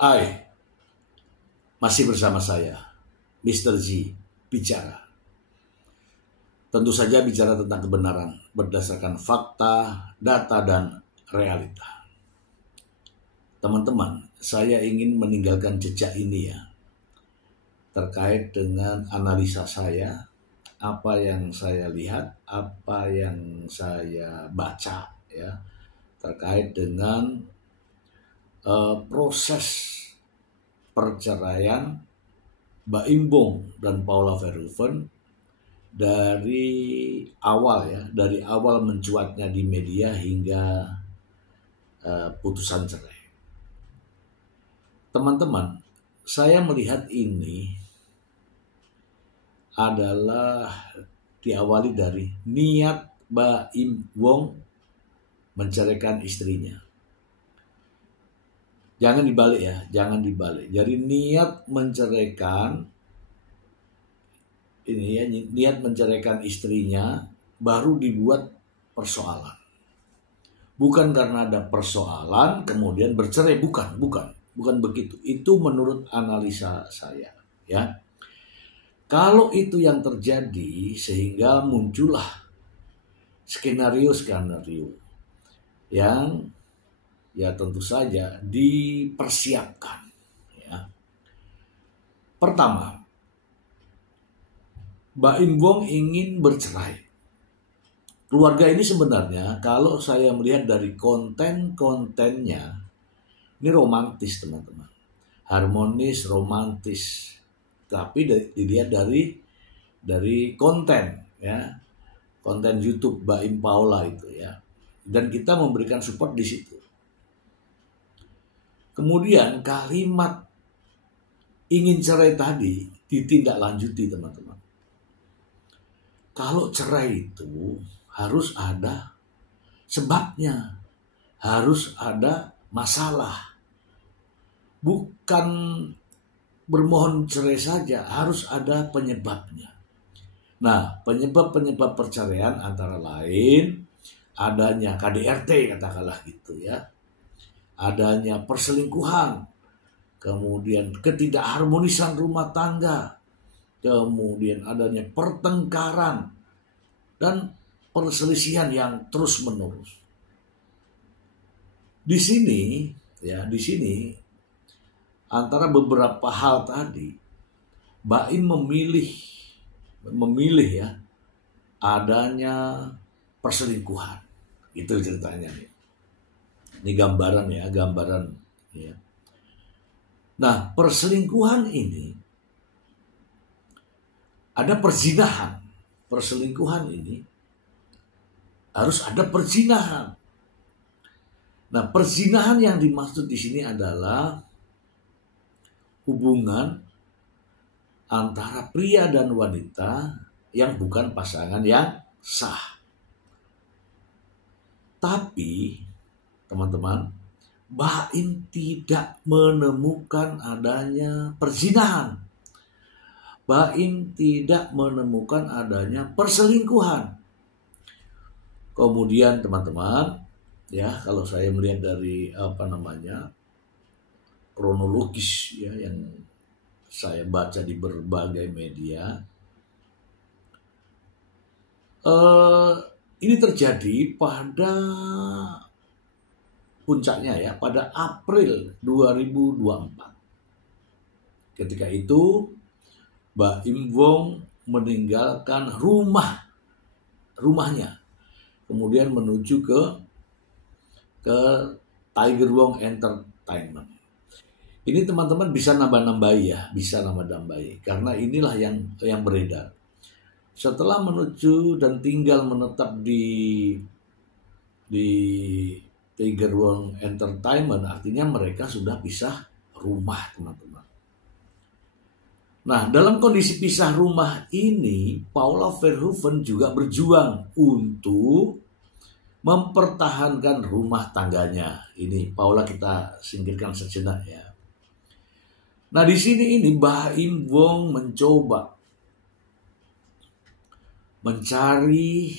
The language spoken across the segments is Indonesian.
Hai, masih bersama saya, Mr. Z, bicara. Tentu saja bicara tentang kebenaran berdasarkan fakta, data, dan realita. Teman-teman, saya ingin meninggalkan jejak ini ya, terkait dengan analisa saya, apa yang saya lihat, apa yang saya baca ya, terkait dengan proses perceraian Mbak Imbong dan Paula Verhoeven dari awal ya, dari awal mencuatnya di media hingga putusan cerai. Teman-teman, saya melihat ini adalah diawali dari niat Mbak Imbong menceraikan istrinya. Jangan dibalik ya, jangan dibalik. Jadi niat menceraikan ini ya, niat menceraikan istrinya baru dibuat persoalan. Bukan karena ada persoalan kemudian bercerai, bukan begitu. Itu menurut analisa saya, ya. Kalau itu yang terjadi sehingga muncullah skenario yang ya tentu saja dipersiapkan. Ya. Pertama, Mbak Imbong ingin bercerai. Keluarga ini sebenarnya kalau saya melihat dari konten-kontennya, ini romantis teman-teman. Harmonis, romantis. Tapi dilihat dari konten ya. Konten YouTube Mbak Im Paula itu ya. Dan kita memberikan support di situ. Kemudian kalimat ingin cerai tadi ditindaklanjuti teman-teman. Kalau cerai itu harus ada sebabnya, harus ada masalah. Bukan bermohon cerai saja, harus ada penyebabnya. Nah, penyebab-penyebab perceraian antara lain adanya KDRT katakanlah gitu ya. Adanya perselingkuhan, kemudian ketidakharmonisan rumah tangga, kemudian adanya pertengkaran dan perselisihan yang terus-menerus. Di sini antara beberapa hal tadi, Mbak Im memilih ya adanya perselingkuhan. Itu ceritanya nih. Ini gambaran ya. Nah, perselingkuhan ini ada perzinahan. Perselingkuhan ini harus ada perzinahan. Nah, perzinahan yang dimaksud di sini adalah hubungan antara pria dan wanita yang bukan pasangan yang sah. Tapi, teman-teman, Mbak Im tidak menemukan adanya perzinahan. Mbak Im tidak menemukan adanya perselingkuhan. Kemudian teman-teman, ya kalau saya melihat dari kronologis ya yang saya baca di berbagai media, ini terjadi pada puncaknya ya pada April 2024. Ketika itu Mbak Imbong meninggalkan rumahnya, kemudian menuju ke Tiger Wong Entertainment. Ini teman-teman bisa nambah-nambahi karena inilah yang beredar. Setelah menuju dan tinggal menetap di Tiger Wong Entertainment, artinya mereka sudah pisah rumah, teman-teman. Nah, dalam kondisi pisah rumah ini, Paula Verhoeven juga berjuang untuk mempertahankan rumah tangganya. Ini Paula kita singkirkan sejenak ya. Nah, di sini Mbak Imbong mencoba mencari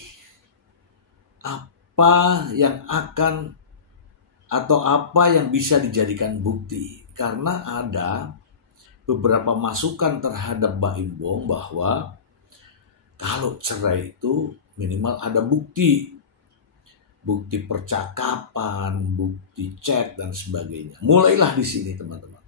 apa yang akan atau apa yang bisa dijadikan bukti. Karena ada beberapa masukan terhadap Mbak Imbong bahwa kalau cerai itu minimal ada bukti. Bukti percakapan, bukti chat, dan sebagainya. Mulailah di sini teman-teman.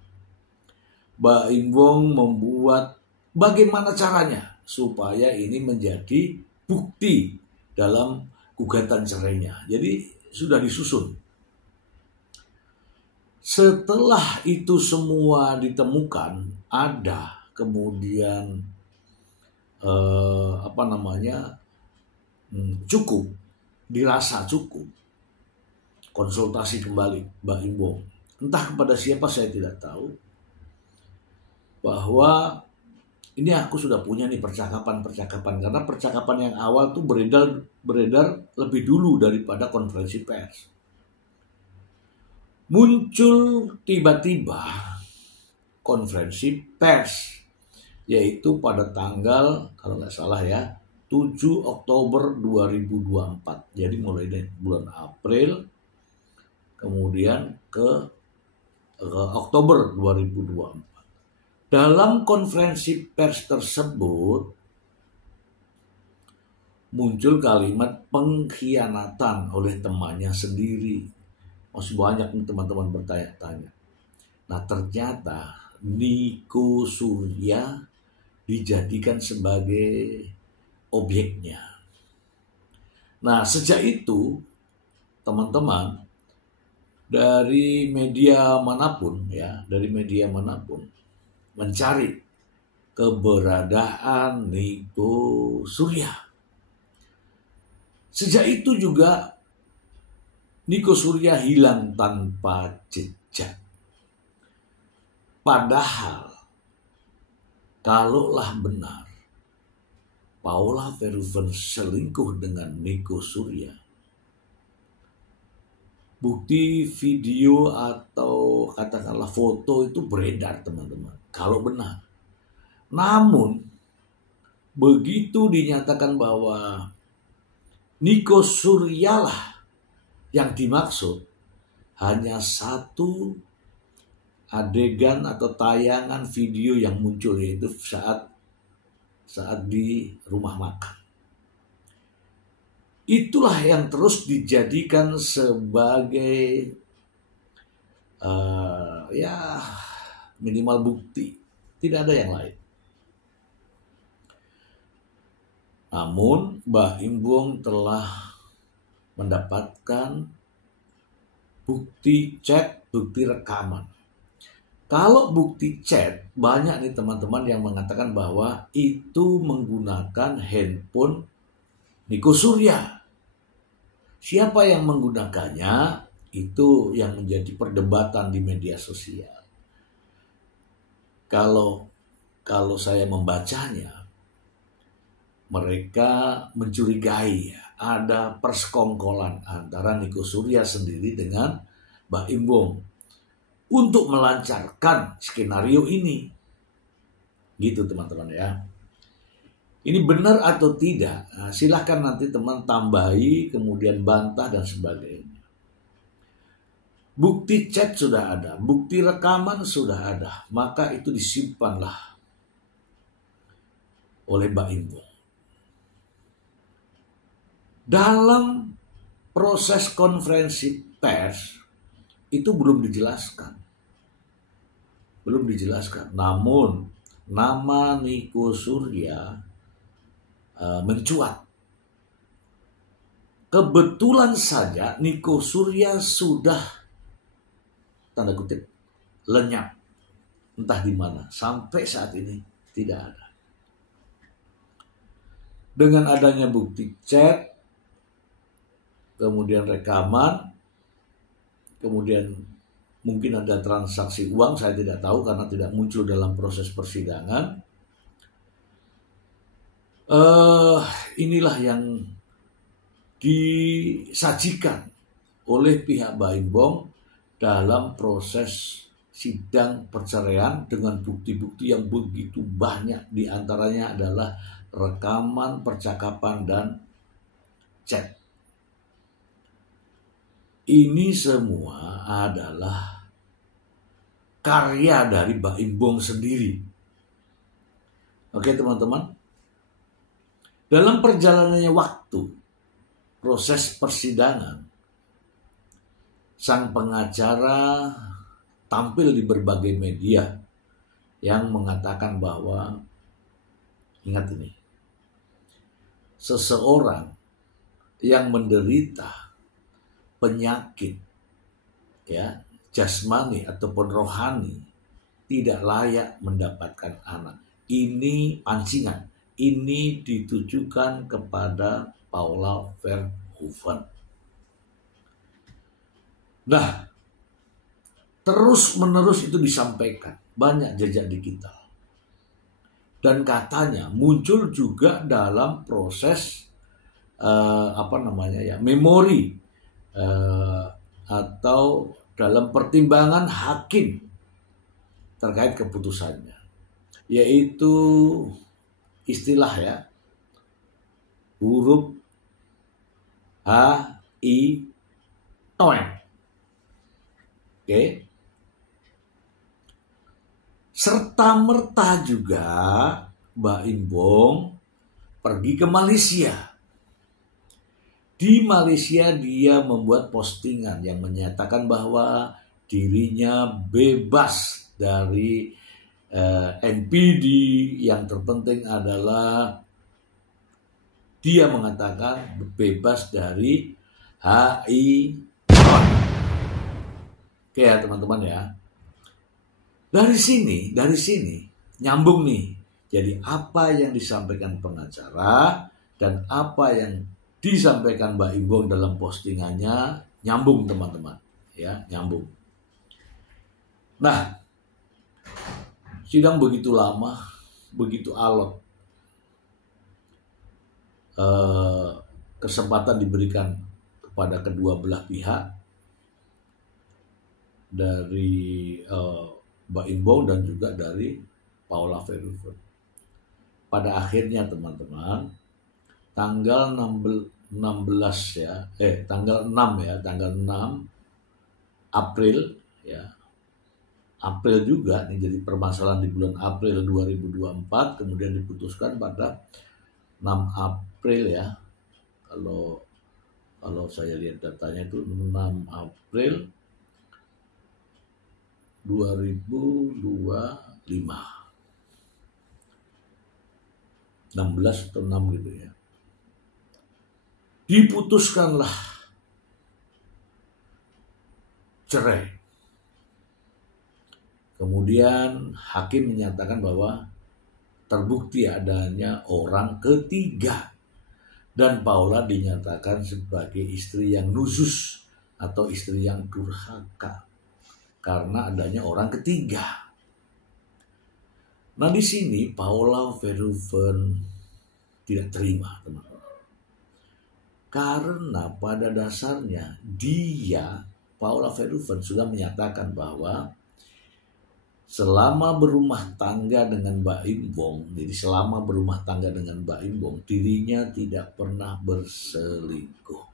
Mbak Imbong membuat bagaimana caranya supaya ini menjadi bukti dalam gugatan cerainya. Jadi sudah disusun. Setelah itu semua ditemukan, ada kemudian cukup, dirasa cukup, konsultasi kembali Mbak Imbong, entah kepada siapa saya tidak tahu, bahwa ini aku sudah punya nih percakapan, karena percakapan yang awal tuh beredar lebih dulu daripada konferensi pers. Muncul tiba-tiba konferensi pers, yaitu pada tanggal, kalau nggak salah ya, 7 Oktober 2024. Jadi mulai dari bulan April, kemudian ke Oktober 2024. Dalam konferensi pers tersebut, muncul kalimat pengkhianatan oleh temannya sendiri. Masih banyak nih teman-teman bertanya-tanya. Nah ternyata Nico Surya dijadikan sebagai objeknya. Nah sejak itu teman-teman dari media manapun mencari keberadaan Nico Surya. Sejak itu juga Nico Surya hilang tanpa jejak. Padahal kalaulah benar Paula Verhoeven selingkuh dengan Nico Surya, bukti video atau katakanlah foto itu beredar teman-teman, kalau benar. Namun begitu dinyatakan bahwa Nico Surya lah yang dimaksud, hanya satu adegan atau tayangan video yang muncul, yaitu saat di rumah makan. Itulah yang terus dijadikan sebagai minimal bukti. Tidak ada yang lain. Namun Mbak Imbong telah mendapatkan bukti chat, bukti rekaman. Kalau bukti chat, banyak nih teman-teman yang mengatakan bahwa itu menggunakan handphone Nico Surya. Siapa yang menggunakannya, itu yang menjadi perdebatan di media sosial. Kalau saya membacanya, mereka mencurigai ada persekongkolan antara Nico Surya sendiri dengan Mbak Imbong untuk melancarkan skenario ini. Gitu teman-teman ya. Ini benar atau tidak? Nah, silahkan nanti teman tambahi, kemudian bantah dan sebagainya. Bukti chat sudah ada, bukti rekaman sudah ada, maka itu disimpanlah oleh Mbak Imbong. Dalam proses konferensi pers itu belum dijelaskan. Namun nama Nico Surya mencuat. Kebetulan saja Nico Surya sudah tanda kutip lenyap, entah di mana, sampai saat ini tidak ada. Dengan adanya bukti chat, kemudian rekaman, kemudian mungkin ada transaksi uang, saya tidak tahu karena tidak muncul dalam proses persidangan. Inilah yang disajikan oleh pihak Mbak Imbong dalam proses sidang perceraian dengan bukti-bukti yang begitu banyak. Di antaranya adalah rekaman percakapan dan chat. ini semua adalah karya dari Mbak Imbong sendiri. Oke teman-teman, dalam perjalanannya waktu, proses persidangan, sang pengacara tampil di berbagai media yang mengatakan bahwa, ingat ini, seseorang yang menderita penyakit ya jasmani ataupun rohani tidak layak mendapatkan anak. Ini pancingan, ini ditujukan kepada Paula Verhoeven. Nah, terus menerus itu disampaikan, banyak jejak digital. Dan katanya muncul juga dalam proses memori atau dalam pertimbangan hakim terkait keputusannya, yaitu istilah ya huruf H-I toeng. Oke. Serta merta juga Mbak Imbong pergi ke Malaysia. Di Malaysia dia membuat postingan yang menyatakan bahwa dirinya bebas dari NPD. Yang terpenting adalah dia mengatakan bebas dari HIV. Oke ya teman-teman ya. Dari sini nyambung nih. Jadi apa yang disampaikan pengacara dan apa yang disampaikan Mbak Imbong dalam postingannya nyambung teman-teman, ya nyambung. Nah, sidang begitu lama, begitu alot, kesempatan diberikan kepada kedua belah pihak dari Mbak Imbong dan juga dari Paula Verhoeven. Pada akhirnya teman-teman, tanggal 6 April ya. April juga nih, jadi permasalahan di bulan April 2024 kemudian diputuskan pada 6 April ya. Kalau saya lihat datanya itu 6 April 2025. 16 atau 6 gitu ya. Diputuskanlah cerai. Kemudian hakim menyatakan bahwa terbukti adanya orang ketiga dan Paula dinyatakan sebagai istri yang nusus atau istri yang durhaka karena adanya orang ketiga. Nah di sini Paula Verhoeven tidak terima teman-teman. Karena pada dasarnya Paula Verhoeven sudah menyatakan bahwa selama berumah tangga dengan Mbak Imbong, dirinya tidak pernah berselingkuh.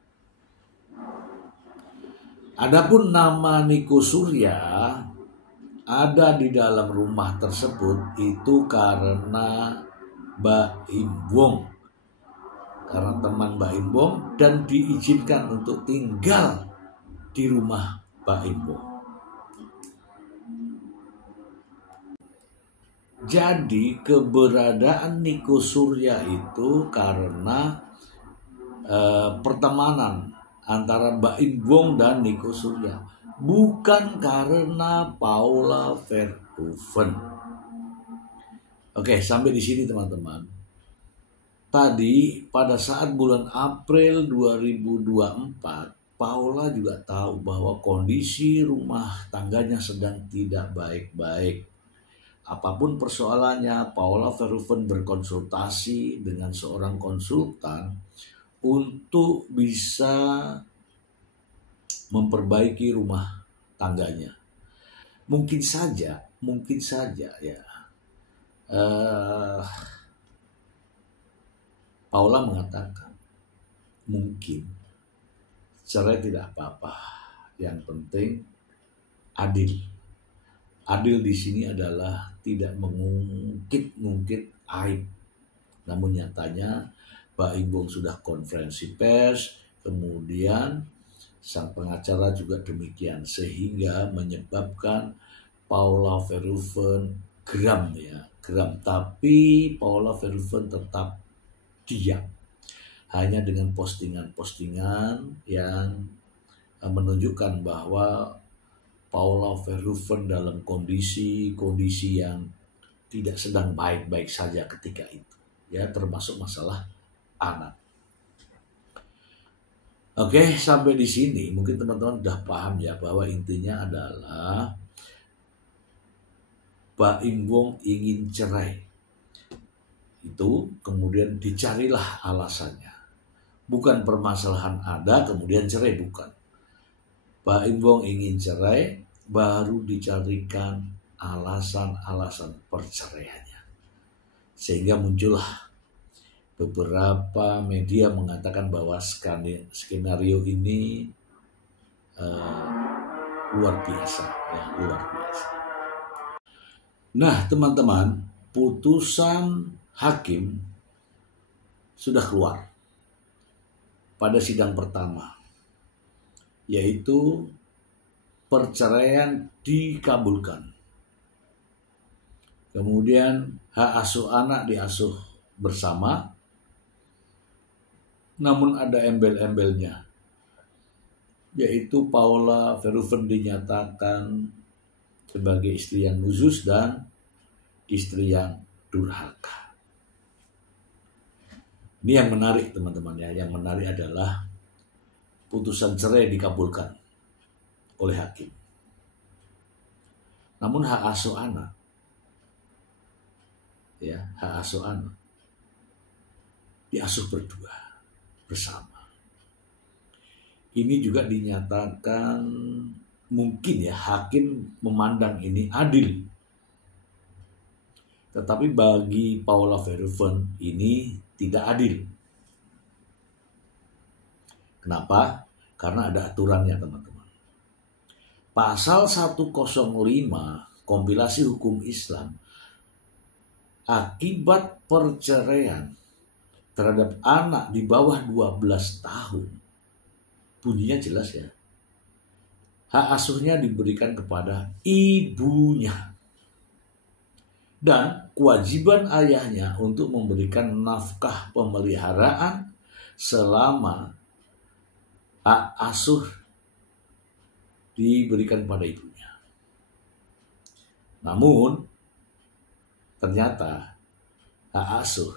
Adapun nama Niko Surya ada di dalam rumah tersebut itu karena Mbak Imbong, karena teman Mbak Imbong dan diizinkan untuk tinggal di rumah Mbak Imbong. Jadi keberadaan Niko Surya itu karena pertemanan antara Mbak Imbong dan Niko Surya, bukan karena Paula Verhoeven. Oke, sampai di sini teman-teman. Tadi pada saat bulan April 2024, Paula juga tahu bahwa kondisi rumah tangganya sedang tidak baik-baik. Apapun persoalannya, Paula Verhoeven berkonsultasi dengan seorang konsultan untuk bisa memperbaiki rumah tangganya. Mungkin saja ya. Paula mengatakan, mungkin cerai tidak apa-apa. Yang penting adil. Adil di sini adalah tidak mengungkit-ungkit aib. Namun nyatanya Pak Imbong sudah konferensi pers, kemudian sang pengacara juga demikian, sehingga menyebabkan Paula Verhoeven geram. Tapi Paula Verhoeven tetap diam, hanya dengan postingan-postingan yang menunjukkan bahwa Paula Verhoeven dalam kondisi yang tidak sedang baik-baik saja ketika itu, ya, termasuk masalah anak. Oke, sampai di sini mungkin teman-teman sudah paham ya, bahwa intinya adalah Pak Imbong ingin cerai. Itu kemudian dicarilah alasannya. Bukan permasalahan ada kemudian cerai, bukan. Pak Imbong ingin cerai, baru dicarikan alasan-alasan perceraiannya. Sehingga muncullah beberapa media mengatakan bahwa skenario ini luar biasa, ya, luar biasa. Nah, teman-teman, putusan hakim sudah keluar pada sidang pertama, yaitu perceraian dikabulkan. Kemudian hak asuh anak diasuh bersama, namun ada embel-embelnya, yaitu Paula Verhoeven dinyatakan sebagai istri yang nusyuz dan istri yang durhaka. Ini yang menarik, teman-teman ya. Yang menarik adalah putusan cerai dikabulkan oleh hakim. Namun hak asuh anak, ya, hak asuh anak diasuh berdua bersama. Ini juga dinyatakan mungkin ya hakim memandang ini adil. Tetapi bagi Paula Verhoeven ini tidak adil. Kenapa? Karena ada aturannya, teman-teman. Pasal 105 kompilasi hukum Islam, akibat perceraian terhadap anak di bawah 12 tahun, bunyinya jelas ya. Hak asuhnya diberikan kepada ibunya. Dan kewajiban ayahnya untuk memberikan nafkah pemeliharaan selama hak asuh diberikan pada ibunya. Namun ternyata hak asuh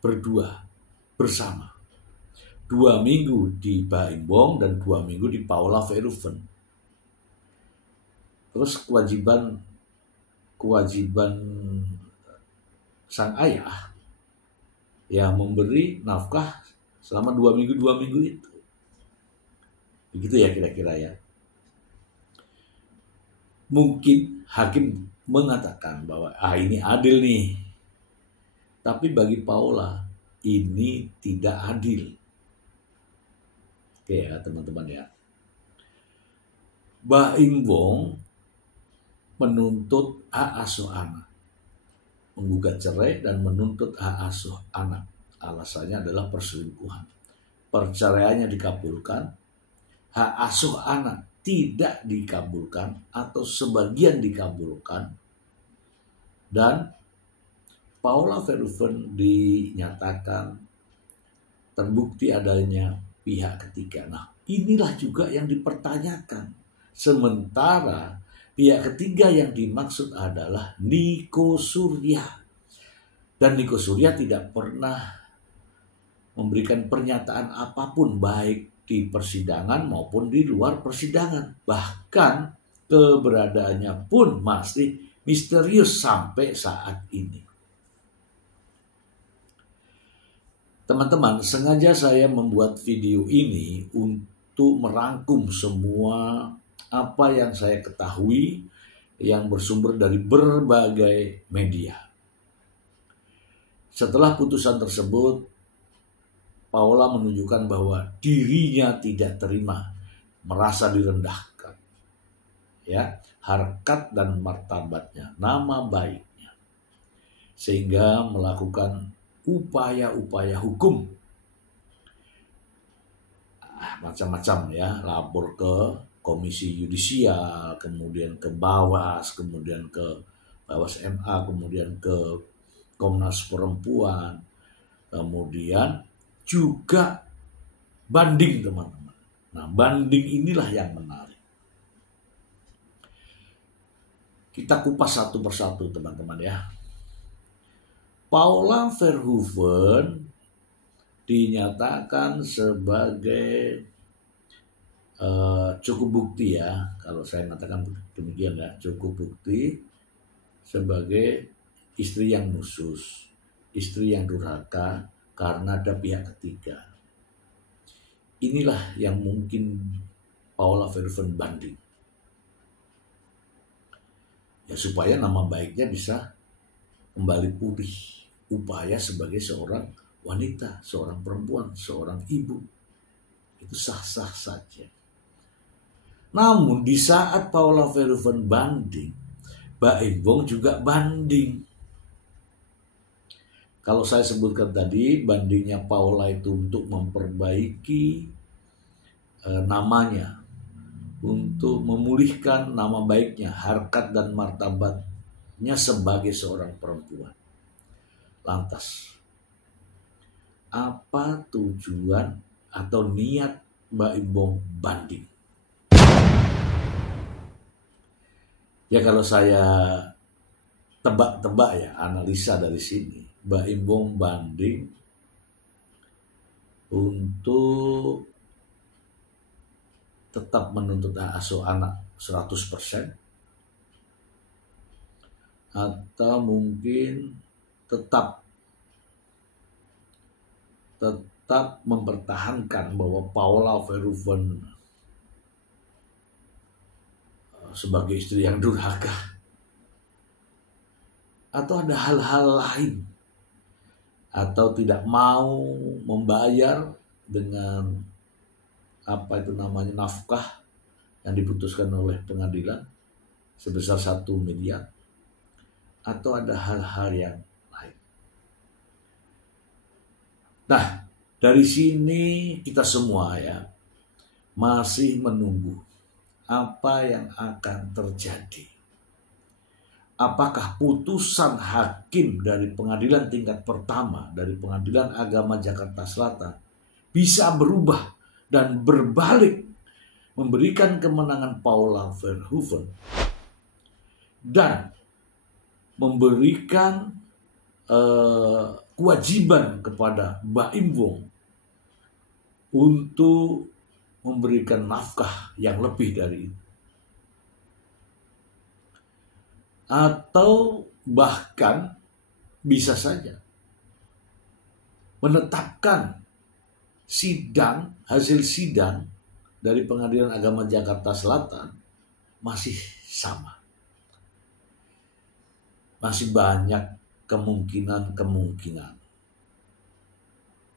berdua bersama. 2 minggu di Pak Imbong dan 2 minggu di Paula Verhoeven. Terus kewajiban sang ayah ya memberi nafkah selama 2 minggu itu. Begitu ya kira-kira ya. Mungkin hakim mengatakan bahwa ini adil nih. Tapi bagi Paula ini tidak adil. Oke ya teman-teman ya. Pak Imbong menuntut hak asuh anak, menggugat cerai dan menuntut hak asuh anak. Alasannya adalah perselingkuhan. Perceraiannya dikabulkan, hak asuh anak tidak dikabulkan atau sebagian dikabulkan, dan Paula Verhoeven dinyatakan terbukti adanya pihak ketiga. Nah, inilah juga yang dipertanyakan. Sementara pihak ketiga yang dimaksud adalah Niko Surya. Dan Niko Surya tidak pernah memberikan pernyataan apapun baik di persidangan maupun di luar persidangan. Bahkan keberadaannya pun masih misterius sampai saat ini. Teman-teman, sengaja saya membuat video ini untuk merangkum semua apa yang saya ketahui yang bersumber dari berbagai media. Setelah putusan tersebut, Paula menunjukkan bahwa dirinya tidak terima merasa direndahkan, ya, harkat dan martabatnya, nama baiknya, sehingga melakukan upaya-upaya hukum macam-macam, ya, lapor ke Komisi Yudisial, kemudian ke Bawas, kemudian ke Bawas MA, kemudian ke Komnas Perempuan, kemudian juga banding, teman-teman. Nah, banding inilah yang menarik. Kita kupas satu persatu, teman-teman, ya. Paula Verhoeven dinyatakan sebagai cukup bukti, ya, kalau saya mengatakan demikian, ya, cukup bukti sebagai istri yang nusus, istri yang durhaka karena ada pihak ketiga. Inilah yang mungkin Paula Verhoeven banding, ya, supaya nama baiknya bisa kembali pulih, upaya sebagai seorang wanita, seorang perempuan, seorang ibu, itu sah-sah saja. Namun di saat Paula Verhoeven banding, Baim Wong juga banding. Kalau saya sebutkan tadi, bandingnya Paula itu untuk memperbaiki namanya, untuk memulihkan nama baiknya, harkat dan martabatnya sebagai seorang perempuan. Lantas, apa tujuan atau niat Baim Wong banding? Ya, kalau saya tebak-tebak, ya, analisa dari sini, Baim Wong banding untuk tetap menuntut hak asuh anak 100%, atau mungkin tetap mempertahankan bahwa Paula Verhoeven sebagai istri yang durhaka, atau ada hal-hal lain, atau tidak mau membayar dengan nafkah yang diputuskan oleh pengadilan sebesar 1 miliar, atau ada hal-hal yang lain. Nah, dari sini kita semua, ya, masih menunggu apa yang akan terjadi. Apakah putusan hakim dari pengadilan tingkat pertama, dari Pengadilan Agama Jakarta Selatan, bisa berubah dan berbalik memberikan kemenangan Paula Verhoeven dan memberikan kewajiban kepada Baim Wong untuk memberikan nafkah yang lebih dari itu, atau bahkan bisa saja menetapkan hasil sidang dari Pengadilan Agama Jakarta Selatan masih sama. Masih banyak kemungkinan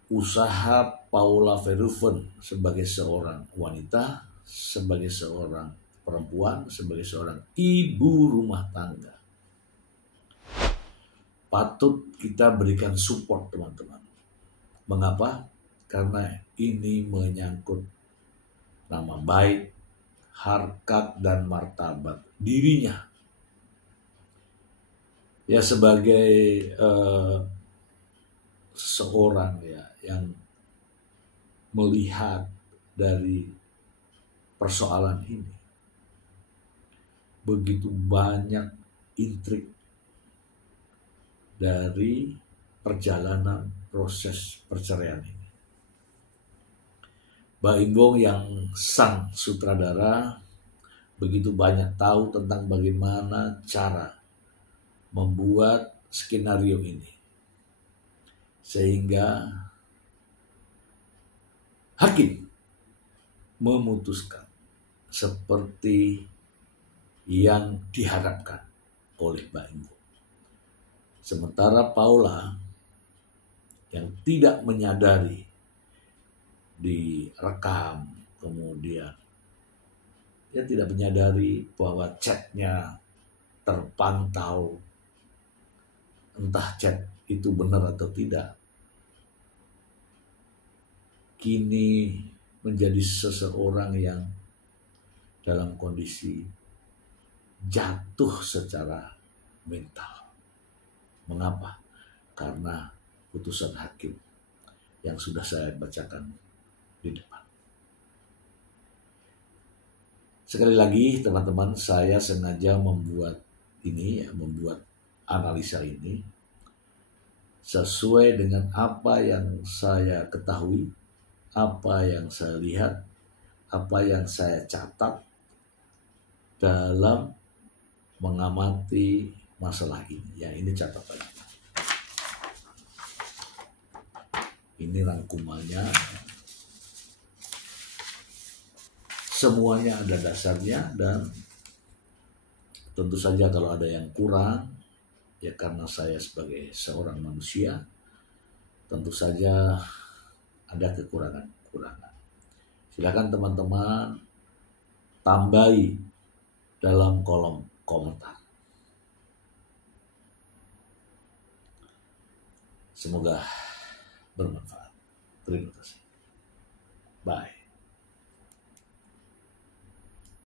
usaha Paula Verhoeven sebagai seorang wanita, sebagai seorang perempuan, sebagai seorang ibu rumah tangga, patut kita berikan support, teman-teman. Mengapa? Karena ini menyangkut nama baik, harkat dan martabat dirinya, ya, sebagai seorang, ya, yang melihat dari persoalan ini begitu banyak intrik dari perjalanan proses perceraian ini. Baim Wong yang sang sutradara begitu banyak tahu tentang bagaimana cara membuat skenario ini, sehingga hakim memutuskan seperti yang diharapkan oleh Baim Wong. Sementara Paula yang tidak menyadari direkam, kemudian tidak menyadari bahwa chatnya terpantau, entah chat itu benar atau tidak, kini menjadi seseorang yang dalam kondisi jatuh secara mental. Mengapa? Karena putusan hakim yang sudah saya bacakan di depan. Sekali lagi teman-teman, saya sengaja membuat analisa ini sesuai dengan apa yang saya ketahui, apa yang saya lihat, apa yang saya catat dalam mengamati masalah ini. Ya, ini catatannya. Ini rangkumannya. Semuanya ada dasarnya, dan tentu saja kalau ada yang kurang, ya karena saya sebagai seorang manusia, tentu saja ada kekurangan-kekurangan. Silakan teman-teman tambahi dalam kolom komentar. Semoga bermanfaat. Terima kasih. Bye.